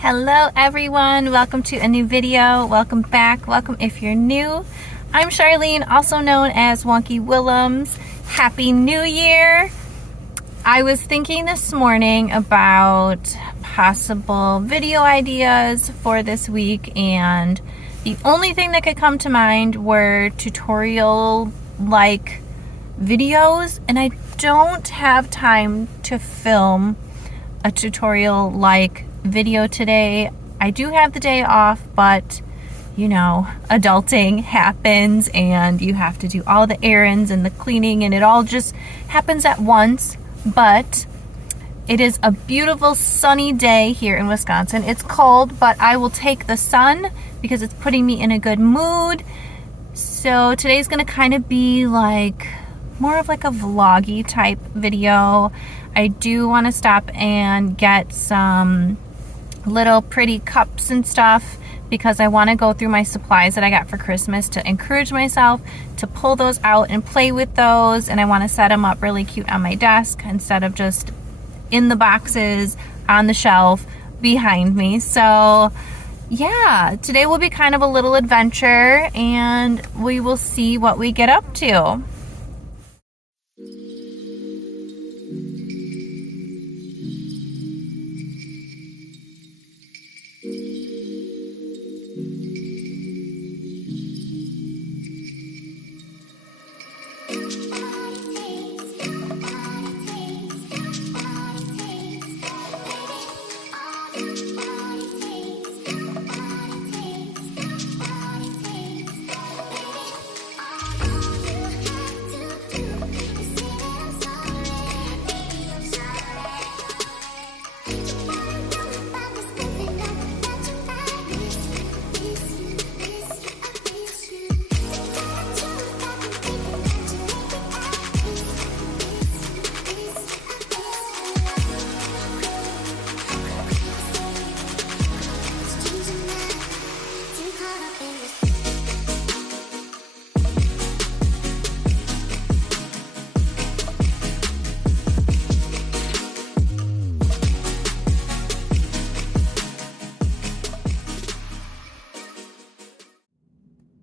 Hello everyone, welcome to a new video. Welcome back, welcome if you're new. I'm Charlene, also known as Wonky Willems. Happy New Year. I was thinking this morning about possible video ideas for this week, and the only thing that could come to mind were tutorial like videos, and I don't have time to film a tutorial like video today. I do have the day off, but you know, adulting happens and you have to do all the errands and the cleaning, and it all just happens at once. But it is a beautiful sunny day here in Wisconsin. It's cold, but I will take the sun because it's putting me in a good mood. So today's gonna kind of be like more of like a vloggy type video. I do want to stop and get some little pretty cups and stuff because I want to go through my supplies that I got for Christmas to encourage myself to pull those out and play with those, and I want to set them up really cute on my desk instead of just in the boxes on the shelf behind me. So yeah, today will be kind of a little adventure and we will see what we get up to.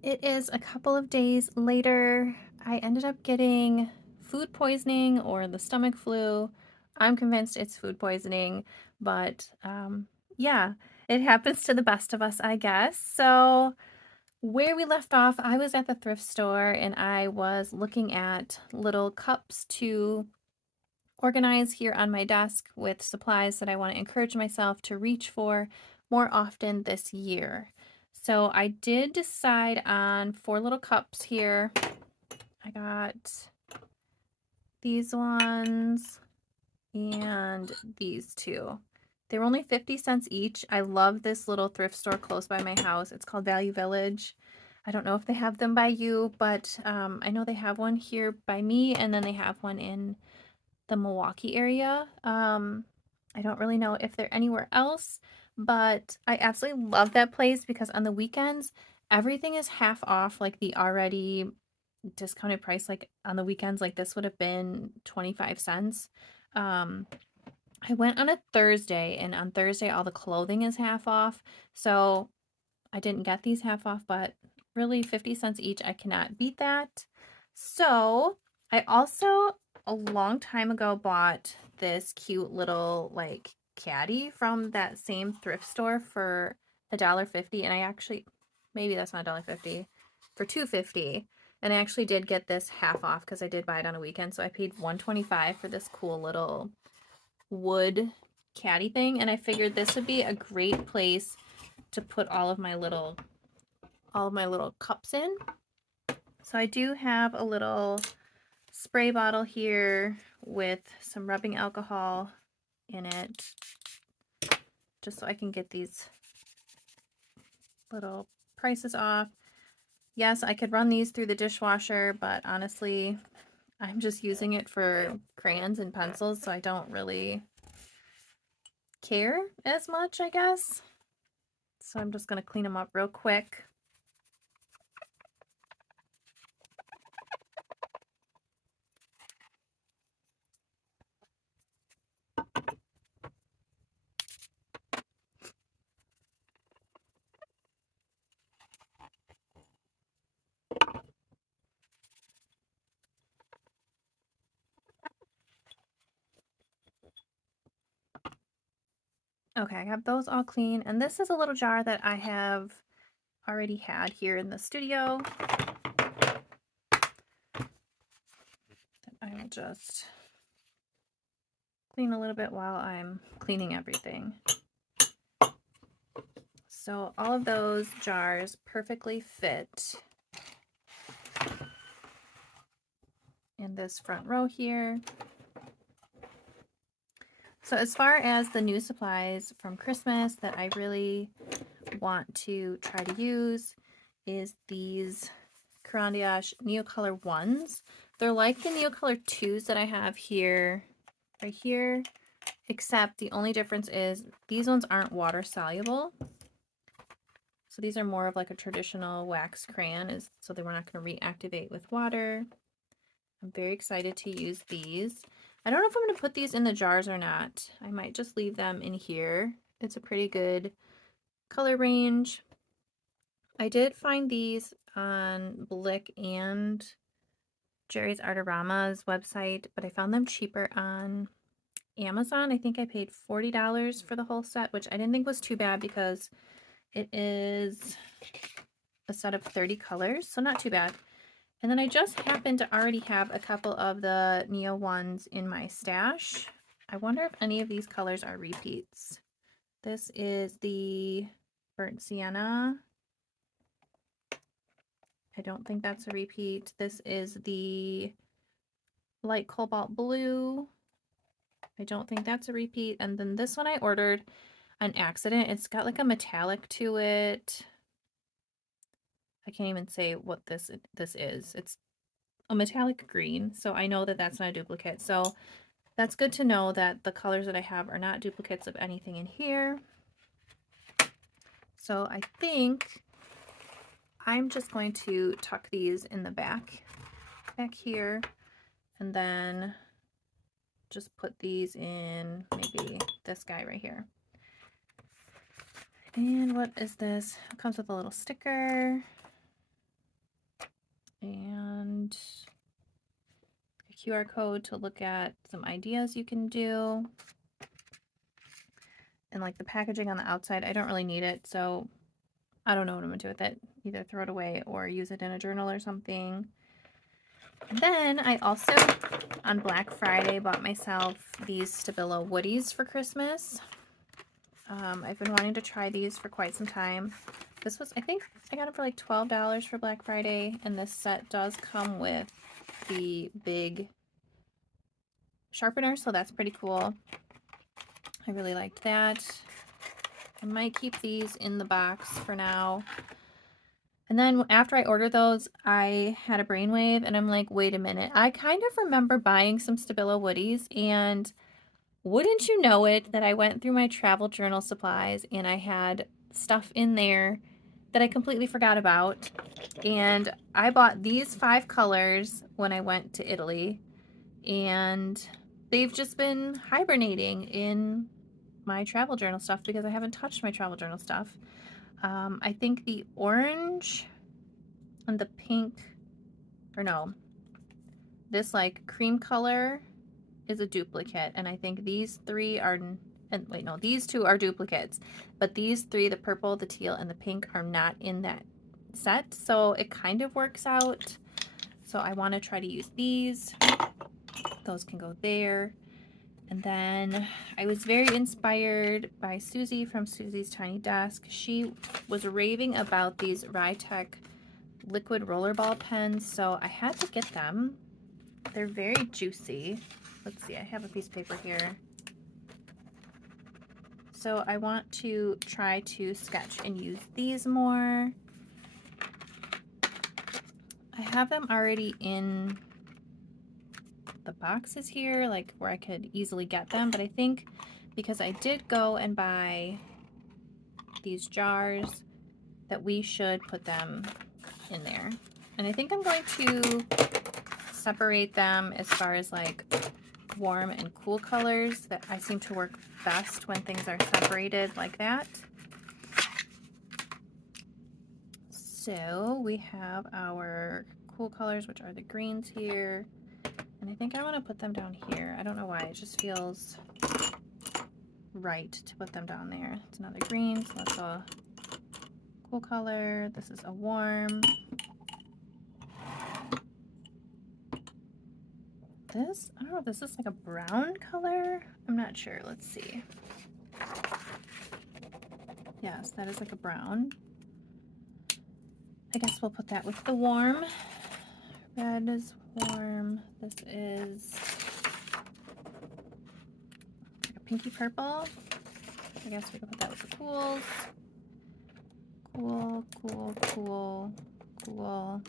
It is a couple of days later. I ended up getting food poisoning or the stomach flu. I'm convinced it's food poisoning, but yeah, it happens to the best of us, I guess. So where we left off, I was at the thrift store and I was looking at little cups to organize here on my desk with supplies that I want to encourage myself to reach for more often this year. So I did decide on 4 little cups here. I got these ones and these 2. They were only 50 cents each. I love this little thrift store close by my house. It's called Value Village. I don't know if they have them by you, but I know they have one here by me, and then they have one in the Milwaukee area. I don't really know if they're anywhere else, but I absolutely love that place because on the weekends, everything is half off, like the already discounted price. Like on the weekends, like this would have been 25 cents. I went on a Thursday, and on Thursday, all the clothing is half off. So I didn't get these half off, but really 50 cents each, I cannot beat that. So I also a long time ago bought this cute little like caddy from that same thrift store for $1.50, and I actually, maybe that's not $1.50, for $2.50, and I actually did get this half off because I did buy it on a weekend. So I paid $1.25 for this cool little wood caddy thing, and I figured this would be a great place to put all of my little cups in. So I do have a little spray bottle here with some rubbing alcohol in it, just so I can get these little prices off. Yes, I could run these through the dishwasher, but honestly, I'm just using it for crayons and pencils, so I don't really care as much, I guess. So I'm just going to clean them up real quick. Okay, I have those all clean, and this is a little jar that I have already had here in the studio. I will just clean a little bit while I'm cleaning everything. So all of those jars perfectly fit in this front row here. So as far as the new supplies from Christmas that I really want to try to use is these Kaale Neocolor 1s. They're like the Neocolor 2s that I have here, right here, except the only difference is these ones aren't water soluble. So these are more of like a traditional wax crayon, so they were not going to reactivate with water. I'm very excited to use these. I don't know if I'm going to put these in the jars or not. I might just leave them in here. It's a pretty good color range. I did find these on Blick and Jerry's Artorama's website, but I found them cheaper on Amazon. I think I paid $40 for the whole set, which I didn't think was too bad because it is a set of 30 colors, so not too bad. And then I just happen to already have a couple of the Neo ones in my stash. I wonder if any of these colors are repeats. This is the Burnt Sienna. I don't think that's a repeat. This is the Light Cobalt Blue. I don't think that's a repeat. And then this one I ordered on accident. It's got like a metallic to it. I can't even say what this is. It's a metallic green, so I know that that's not a duplicate. So that's good to know that the colors that I have are not duplicates of anything in here. So I think I'm just going to tuck these in the back here, and then just put these in maybe this guy right here. And what is this? It comes with a little sticker and a QR code to look at some ideas you can do. And like the packaging on the outside, I don't really need it, so I don't know what I'm gonna do with it. Either throw it away or use it in a journal or something. And then I also, on Black Friday, bought myself these Stabilo Woodies for Christmas. I've been wanting to try these for quite some time. This was, I think I got it for like $12 for Black Friday, and this set does come with the big sharpener, so that's pretty cool. I really liked that. I might keep these in the box for now. And then after I ordered those, I had a brainwave, and I'm like, wait a minute. I kind of remember buying some Stabilo Woodies, and wouldn't you know it that I went through my travel journal supplies and I had stuff in there that I completely forgot about. And I bought these 5 colors when I went to Italy, and they've just been hibernating in my travel journal stuff because I haven't touched my travel journal stuff. I think the orange and the pink, or no, this like cream color is a duplicate, and I think these 3 are, and wait, no, these 2 are duplicates, but these 3, the purple, the teal, and the pink, are not in that set, so it kind of works out. So I want to try to use these. Those can go there. And then I was very inspired by Susie from Susie's Tiny Desk. She was raving about these Rytech liquid rollerball pens, so I had to get them. They're very juicy. Let's see, I have a piece of paper here. So I want to try to sketch and use these more. I have them already in the boxes here, like where I could easily get them, but I think because I did go and buy these jars that we should put them in there. And I think I'm going to separate them as far as like warm and cool colors. That I seem to work best when things are separated like that. So we have our cool colors, which are the greens here. And I think I want to put them down here. I don't know why, it just feels right to put them down there. It's another green, so that's a cool color. This is a warm. This, I don't know if this is like a brown color. I'm not sure. Let's see. Yes, that is like a brown. I guess we'll put that with the warm. Red is warm. This is like a pinky purple. I guess we can put that with the cools. Cool, cool, cool, cool.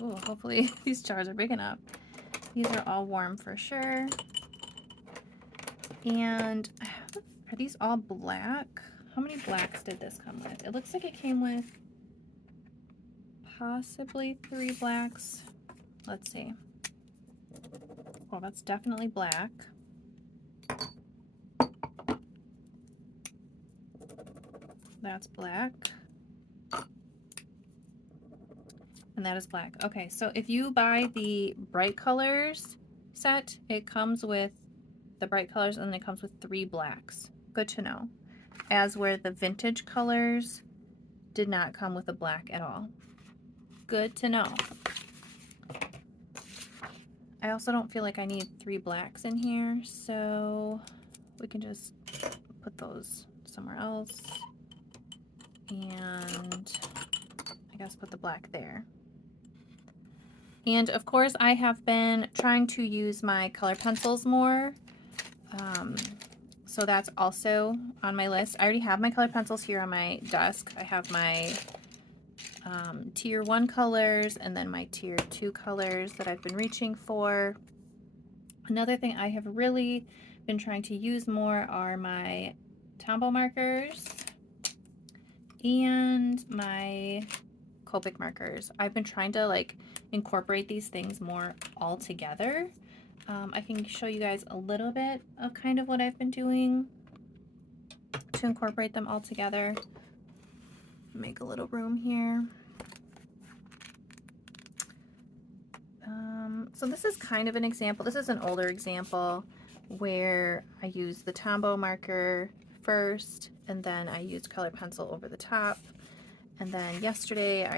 Ooh, hopefully these jars are big enough. These are all warm for sure. And are these all black? How many blacks did this come with? It looks like it came with possibly 3 blacks. Let's see. Well, that's definitely black. That's black. And that is black. Okay, so if you buy the bright colors set, it comes with the bright colors and then it comes with 3 blacks. Good to know. As where the vintage colors did not come with a black at all. Good to know. I also don't feel like I need 3 blacks in here, so we can just put those somewhere else. And I guess put the black there. And of course I have been trying to use my color pencils more. So that's also on my list. I already have my color pencils here on my desk. I have my tier 1 colors and then my tier 2 colors that I've been reaching for. Another thing I have really been trying to use more are my Tombow markers and my Copic markers. I've been trying to like incorporate these things more all together. I can show you guys a little bit of kind of what I've been doing to incorporate them all together. Make a little room here. So this is kind of an example. This is an older example where I used the Tombow marker first and then I used color pencil over the top. And then yesterday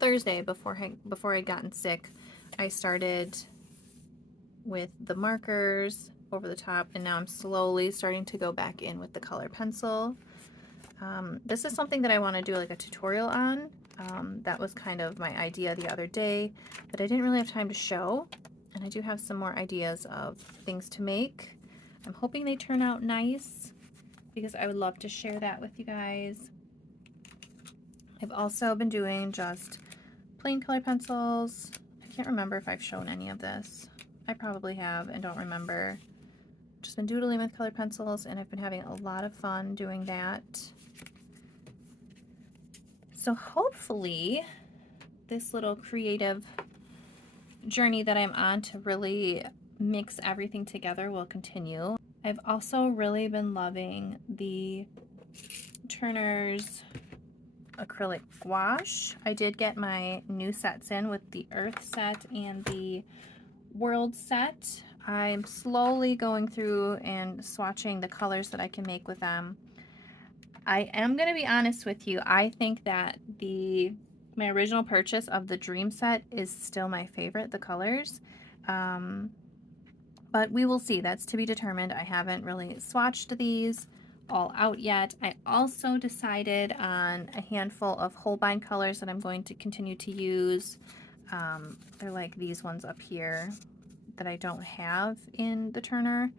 Thursday before I'd gotten sick, I started with the markers over the top and now I'm slowly starting to go back in with the color pencil. This is something that I want to do like a tutorial on. That was kind of my idea the other day, but I didn't really have time to show. And I do have some more ideas of things to make. I'm hoping they turn out nice because I would love to share that with you guys. I've also been doing just plain color pencils. I can't remember if I've shown any of this. I probably have and don't remember. Just been doodling with color pencils and I've been having a lot of fun doing that. So hopefully this little creative journey that I'm on to really mix everything together will continue. I've also really been loving the Turner's acrylic gouache. I did get my new sets in with the Earth set and the World set. I'm slowly going through and swatching the colors that I can make with them. I am going to be honest with you. I think that my original purchase of the Dream set is still my favorite, the colors. But we will see. That's to be determined. I haven't really swatched these all out yet. I also decided on a handful of Holbein colors that I'm going to continue to use. They're like these ones up here that I don't have in the Turner.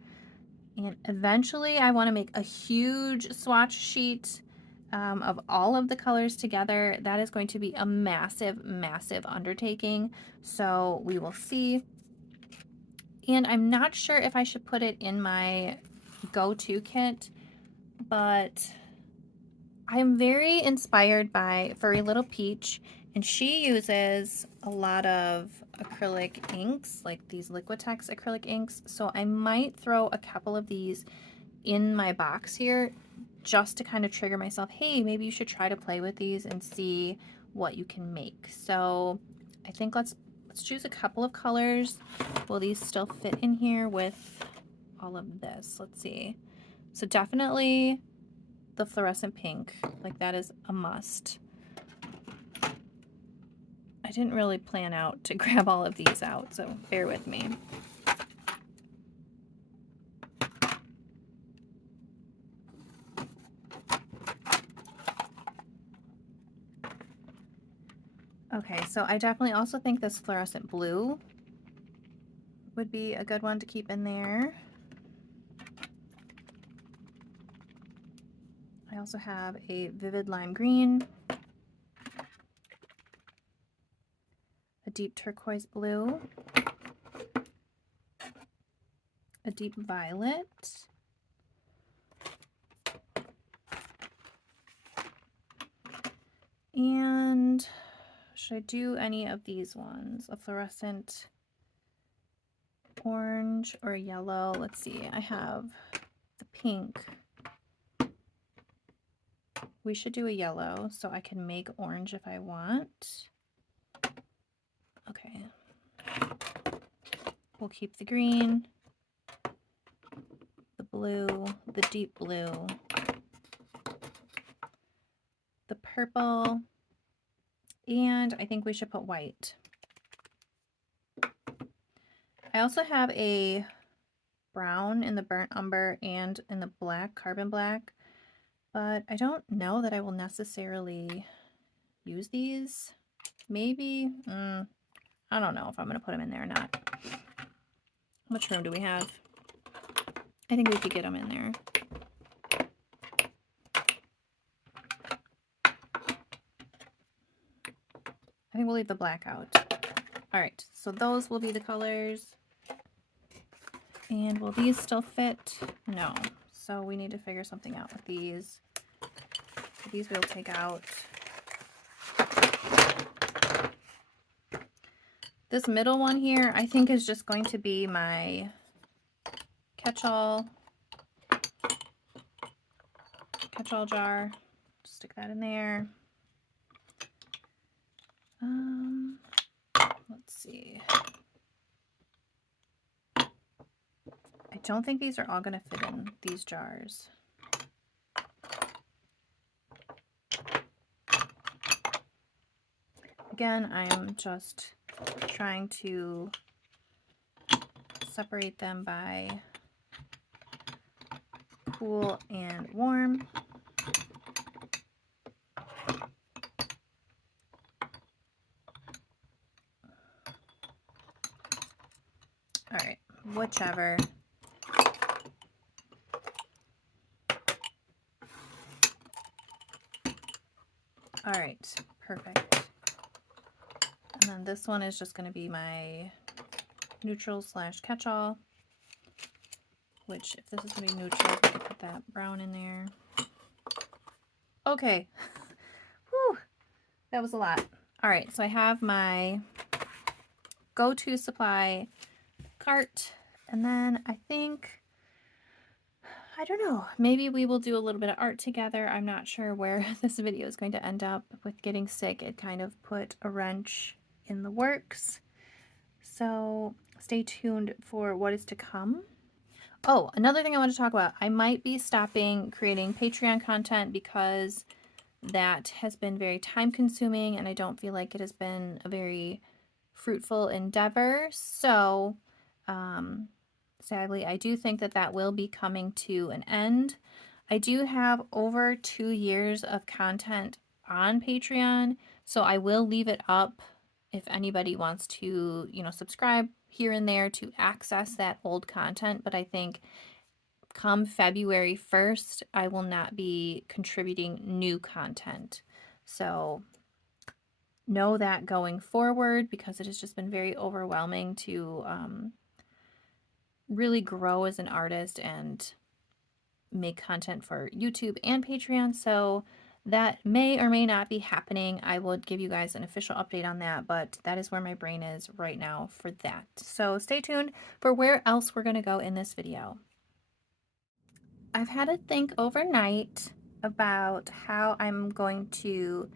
And eventually I want to make a huge swatch sheet of all of the colors together. That is going to be a massive, massive undertaking. So we will see. And I'm not sure if I should put it in my go-to kit, but I'm very inspired by Furry Little Peach, and she uses a lot of acrylic inks, like these Liquitex acrylic inks. So I might throw a couple of these in my box here just to kind of trigger myself, hey, maybe you should try to play with these and see what you can make. So I think let's choose a couple of colors. Will these still fit in here with all of this. Let's see. So definitely the fluorescent pink, like that is a must. I didn't really plan out to grab all of these out, so bear with me. Okay, so I definitely also think this fluorescent blue would be a good one to keep in there. I also have a vivid lime green, a deep turquoise blue, a deep violet, and should I do any of these ones? A fluorescent orange or yellow? Let's see, I have the pink. We should do a yellow so I can make orange if I want. Okay. We'll keep the green, the blue, the deep blue, the purple, and I think we should put white. I also have a brown in the burnt umber and in the black, carbon black, but I don't know that I will necessarily use these. Maybe, I don't know if I'm going to put them in there or not. How much room do we have? I think we could get them in there. I think we'll leave the black out. All right, so those will be the colors. And will these still fit? No. So we need to figure something out with these. So these we'll take out. This middle one here, I think is just going to be my catch-all jar. Stick that in there. Let's see. I don't think these are all going to fit in these jars. Again, I am just trying to separate them by cool and warm. All right, whichever. All right, perfect. And then this one is just going to be my neutral slash catch-all, which if this is going to be neutral, we could put that brown in there. Okay. Whew, that was a lot. All right, so I have my go-to supply cart, and then I think, I don't know, maybe we will do a little bit of art together. I'm not sure where this video is going to end up. With getting sick, it kind of put a wrench in the works. So stay tuned for what is to come. Oh, another thing I want to talk about, I might be stopping creating Patreon content because that has been very time consuming and I don't feel like it has been a very fruitful endeavor. So sadly, I do think that that will be coming to an end. I do have over 2 years of content on Patreon, so I will leave it up if anybody wants to, subscribe here and there to access that old content. But I think come February 1st, I will not be contributing new content. So know that going forward, because it has just been very overwhelming to really grow as an artist and make content for YouTube and Patreon. So that may or may not be happening. I will give you guys an official update on that, but that is where my brain is right now for that. So stay tuned for where else we're going to go in this video. I've had to think overnight about how I'm going to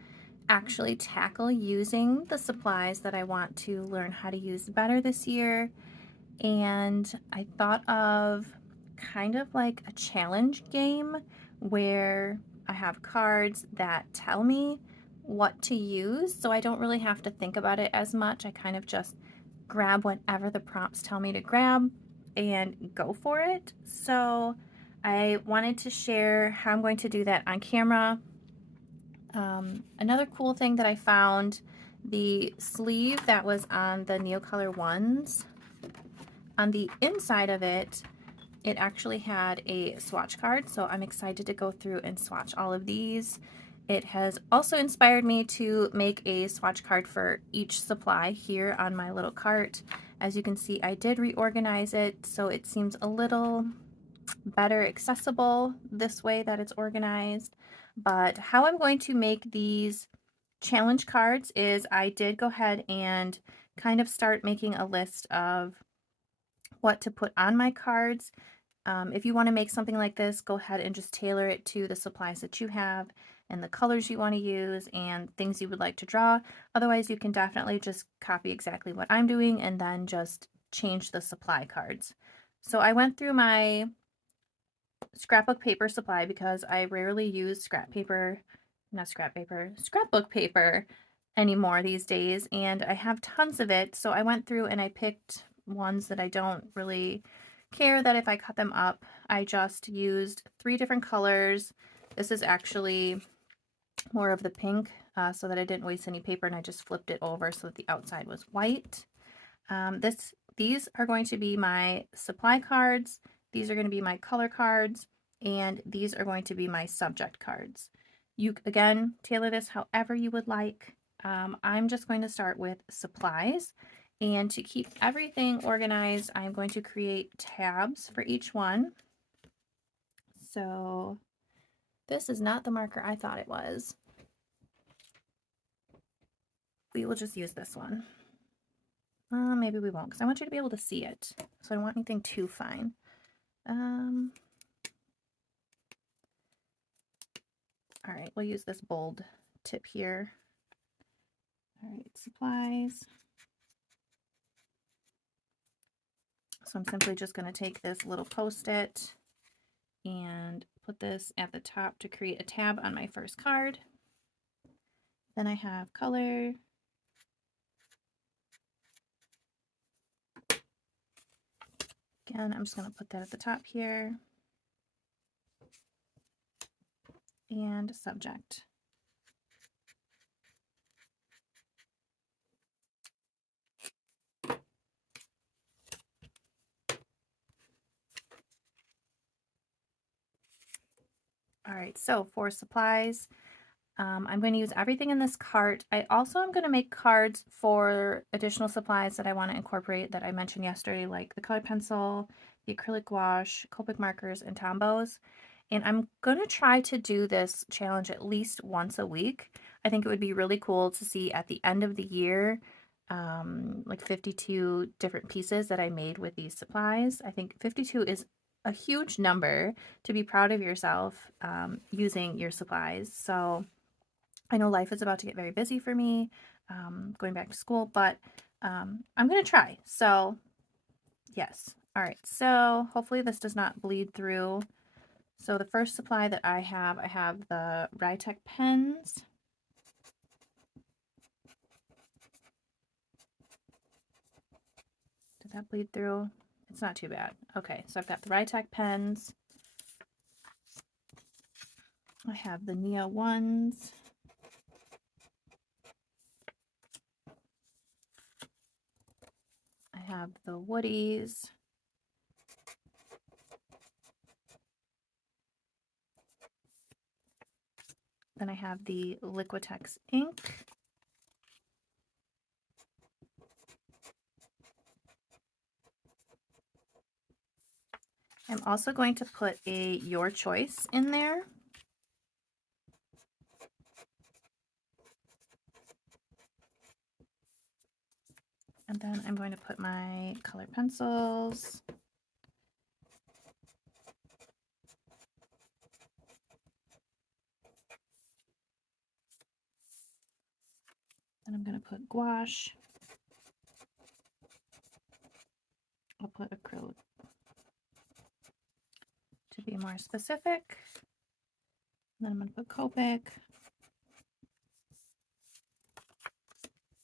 actually tackle using the supplies that I want to learn how to use better this year. And I thought of kind of like a challenge game where I have cards that tell me what to use, so I don't really have to think about it as much. I kind of just grab whatever the prompts tell me to grab and go for it. So I wanted to share how I'm going to do that on camera. Another cool thing that I found, the sleeve that was on the Neocolor ones, on the inside of it, it actually had a swatch card, so I'm excited to go through and swatch all of these. It has also inspired me to make a swatch card for each supply here on my little cart. As you can see, I did reorganize it so it seems a little better accessible this way that it's organized. But how I'm going to make these challenge cards is I did go ahead and kind of start making a list of what to put on my cards. If you want to make something like this, go ahead and just tailor it to the supplies that you have and the colors you want to use and things you would like to draw. Otherwise, you can definitely just copy exactly what I'm doing and then just change the supply cards. So I went through my scrapbook paper supply because I rarely use scrapbook paper anymore these days, and I have tons of it. So I went through and I picked ones that I don't really care that if I cut them up. I just used 3 different colors. This is actually more of the pink, so that I didn't waste any paper, and I just flipped it over so that the outside was white. These are going to be my supply cards, these are going to be my color cards, and these are going to be my subject cards. You, again, tailor this however you would like. I'm just going to start with supplies, and to keep everything organized, I'm going to create tabs for each one. So this is not the marker I thought it was. We will just use this one. Maybe we won't, because I want you to be able to see it. So I don't want anything too fine. All right, we'll use this bold tip here. All right, supplies. So I'm simply just going to take this little Post-it and put this at the top to create a tab on my first card. Then I have color. Again, I'm just going to put that at the top here. And subject. All right, so for supplies, I'm going to use everything in this cart. I also am going to make cards for additional supplies that I want to incorporate that I mentioned yesterday, like the colored pencil, the acrylic gouache, Copic markers, and Tombows. And I'm going to try to do this challenge at least once a week. I think it would be really cool to see at the end of the year, like 52 different pieces that I made with these supplies. I think 52 is a huge number to be proud of yourself using your supplies. So I know life is about to get very busy for me, going back to school, but I'm going to try. So yes. All right. So hopefully this does not bleed through. So the first supply that I have the Rhytec pens. Did that bleed through? It's not too bad. Okay, so I've got the Rhytec pens. I have the Neo ones. I have the Woodies. Then I have the Liquitex ink. I'm also going to put a Your Choice in there. And then I'm going to put my colored pencils. Then I'm going to put gouache. I'll put acrylic. be more specific. And then I'm going to put Copic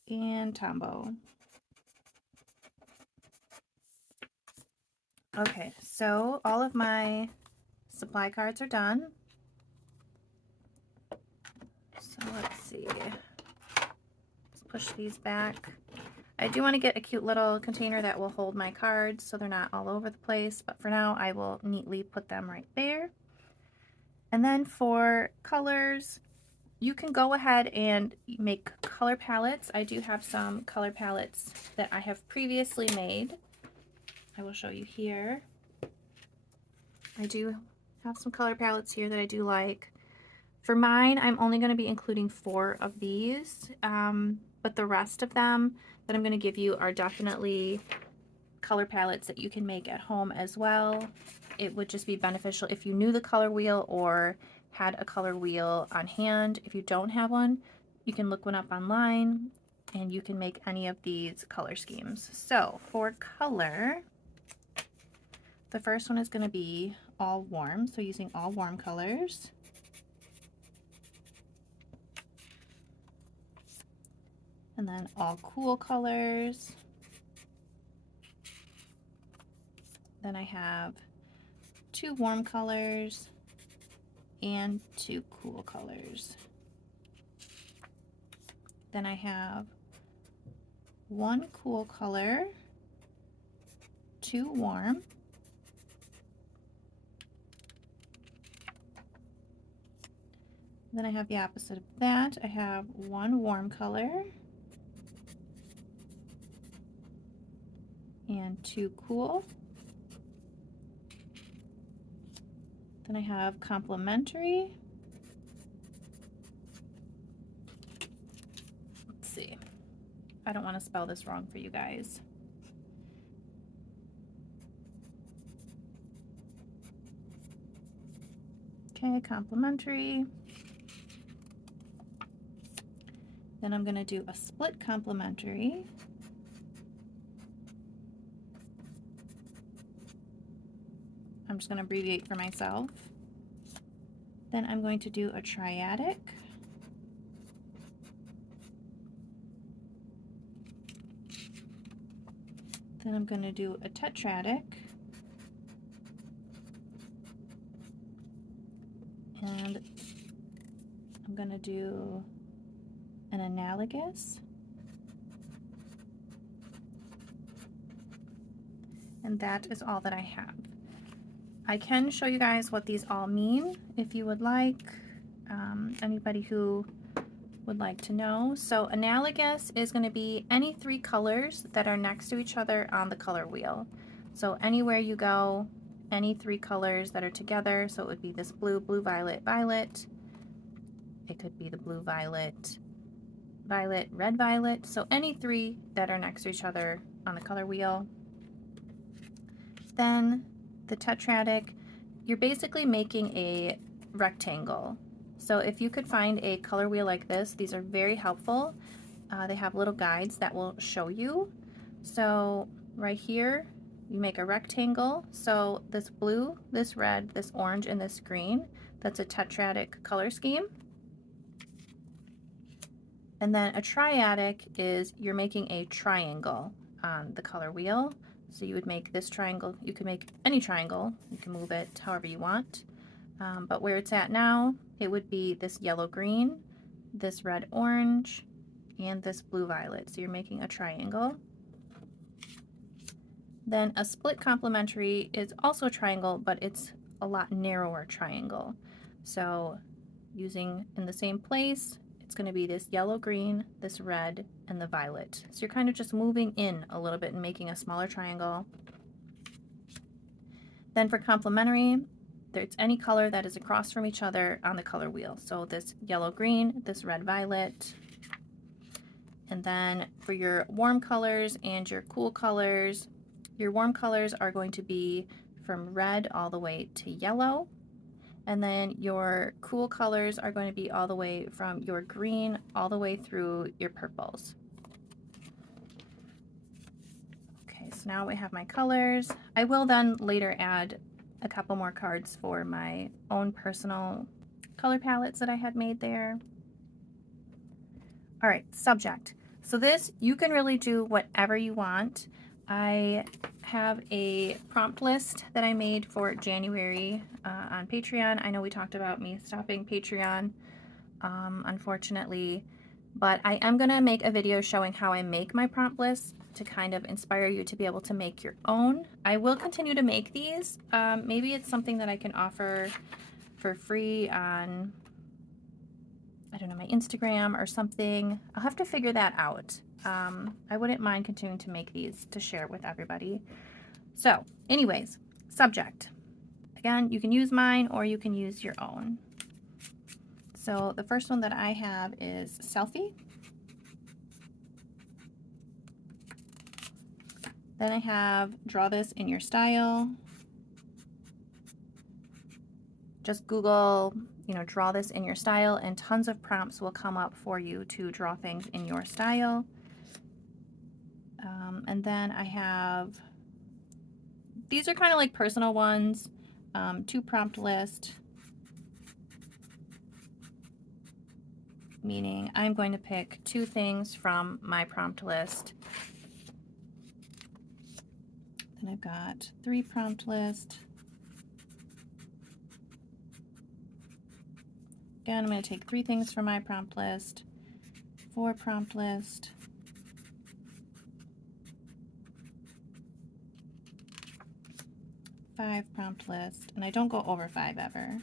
and Tombow. Okay, so all of my supply cards are done. So let's see. Let's push these back. I do want to get a cute little container that will hold my cards so they're not all over the place, but for now I will neatly put them right there. And then for colors, you can go ahead and make color palettes. I do have some color palettes that I have previously made. I will show you here. I do have some color palettes here that I do like. For mine, I'm only going to be including 4 of these, but the rest of them that I'm going to give you are definitely color palettes that you can make at home as well. It would just be beneficial if you knew the color wheel or had a color wheel on hand. If you don't have one, you can look one up online and you can make any of these color schemes. So for color, the first one is going to be all warm, so using all warm colors. And then all cool colors. Then I have 2 warm colors and 2 cool colors. Then I have 1 cool color, 2 warm, then I have the opposite of that. I have 1 warm color and 2 cool. Then I have complementary. Let's see. I don't want to spell this wrong for you guys. Okay, complementary. Then I'm going to do a split complementary. I'm just going to abbreviate for myself. Then I'm going to do a triadic. Then I'm going to do a tetradic. And I'm going to do an analogous. And that is all that I have. I can show you guys what these all mean if you would like, anybody who would like to know. So analogous is going to be any 3 colors that are next to each other on the color wheel. So anywhere you go, any 3 colors that are together, so it would be this blue, blue, violet, violet. It could be the blue, violet, violet, red, violet. So any 3 that are next to each other on the color wheel. Then the tetradic, you're basically making a rectangle. So if you could find a color wheel like this, these are very helpful. They have little guides that will show you. So right here, you make a rectangle. So this blue, this red, this orange, and this green, that's a tetradic color scheme. And then a triadic is you're making a triangle on the color wheel. So you would make this triangle, you can make any triangle, you can move it however you want. But where it's at now, it would be this yellow-green, this red-orange, and this blue-violet. So you're making a triangle. Then a split complementary is also a triangle, but it's a lot narrower triangle. So using in the same place, it's going to be this yellow-green, this red, and the violet. So you're kind of just moving in a little bit and making a smaller triangle. Then for complementary, it's any color that is across from each other on the color wheel. So this yellow-green, this red-violet. And then for your warm colors and your cool colors, your warm colors are going to be from red all the way to yellow. And then your cool colors are going to be all the way from your green all the way through your purples. Okay, so now we have my colors. I will then later add a couple more cards for my own personal color palettes that I had made there. All right, subject. So this, you can really do whatever you want. I have a prompt list that I made for January on Patreon. I know we talked about me stopping Patreon, unfortunately, but I am gonna make a video showing how I make my prompt list to kind of inspire you to be able to make your own. I will continue to make these. Maybe it's something that I can offer for free on, I don't know, my Instagram or something. I'll have to figure that out. I wouldn't mind continuing to make these to share with everybody. So anyways, subject. Again, you can use mine or you can use your own. So the first one that I have is selfie. Then I have draw this in your style. Just Google, draw this in your style, and tons of prompts will come up for you to draw things in your style. And then I have, these are kind of like personal ones, 2-prompt list, meaning I'm going to pick 2 things from my prompt list. Then I've got 3-prompt list. Again, I'm going to take 3 things from my prompt list, 4-prompt list, 5-prompt list, and I don't go over 5 ever.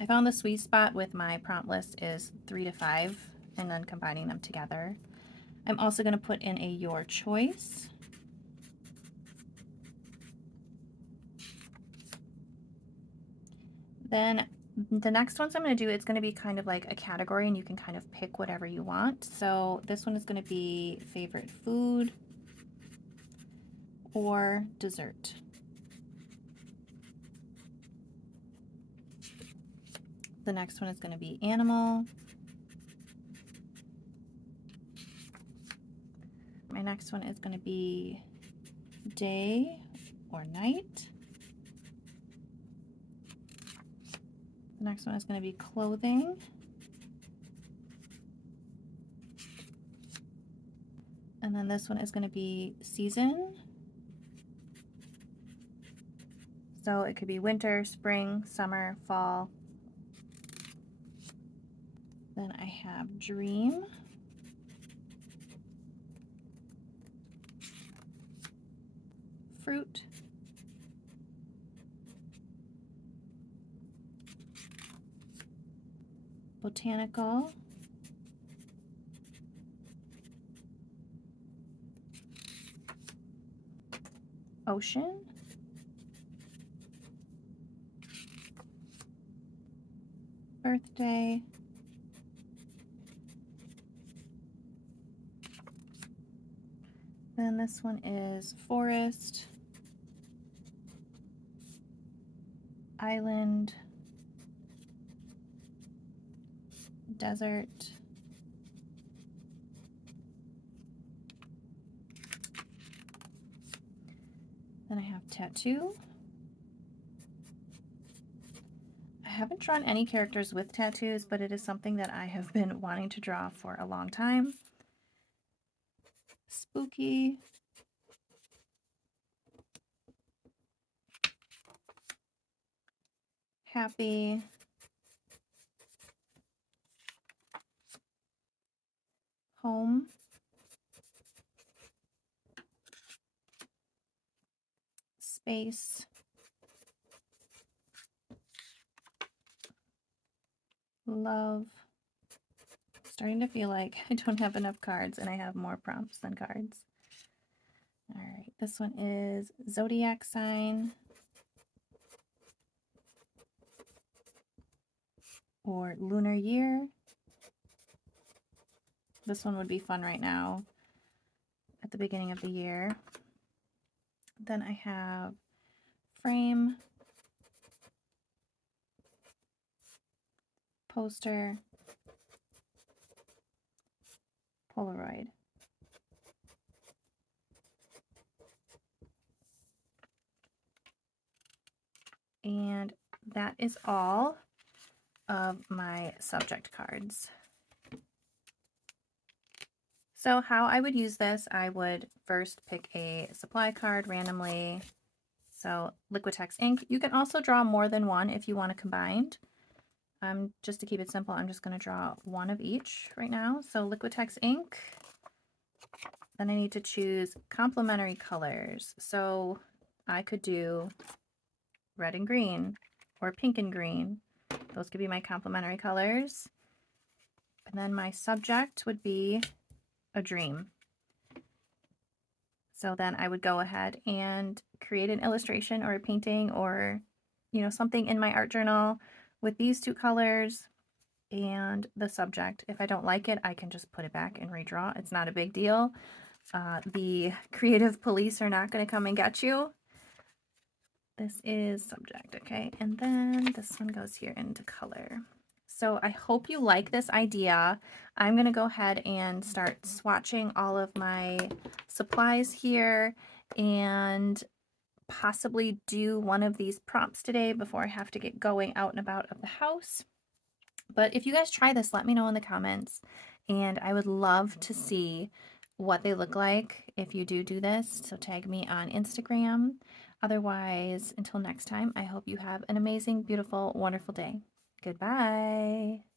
I found the sweet spot with my prompt list is 3 to 5 and then combining them together. I'm also going to put in a your choice. Then the next ones I'm going to do, it's going to be kind of like a category and you can kind of pick whatever you want. So this one is going to be favorite food or dessert. The next one is going to be animal. My next one is going to be day or night. The next one is going to be clothing. And then this one is going to be season. So it could be winter, spring, summer, fall. Then I have dream. Fruit. Botanical. Ocean. Birthday. Then this one is forest. Island. Desert. Then I have tattoo. I haven't drawn any characters with tattoos, but it is something that I have been wanting to draw for a long time. Spooky. Happy. Home. Space. Love. Starting to feel like I don't have enough cards and I have more prompts than cards. All right, this one is zodiac sign or lunar year. This one would be fun right now at the beginning of the year. Then I have frame, poster, Polaroid. that is all of my subject cards. So how I would use this, I would first pick a supply card randomly. So Liquitex ink. You can also draw more than one if you want to combine. Just to keep it simple, I'm just going to draw one of each right now. So Liquitex ink. Then I need to choose complementary colors. So I could do red and green or pink and green. Those could be my complementary colors. And then my subject would be a dream. So then I would go ahead and create an illustration or a painting or, something in my art journal with these two colors and the subject. If I don't like it, I can just put it back and redraw. It's not a big deal. The creative police are not going to come and get you. This is subject, okay? And then this one goes here into color. So I hope you like this idea. I'm going to go ahead and start swatching all of my supplies here and possibly do one of these prompts today before I have to get going out and about of the house. But if you guys try this, let me know in the comments. And I would love to see what they look like if you do this. So tag me on Instagram. Otherwise, until next time, I hope you have an amazing, beautiful, wonderful day. Goodbye.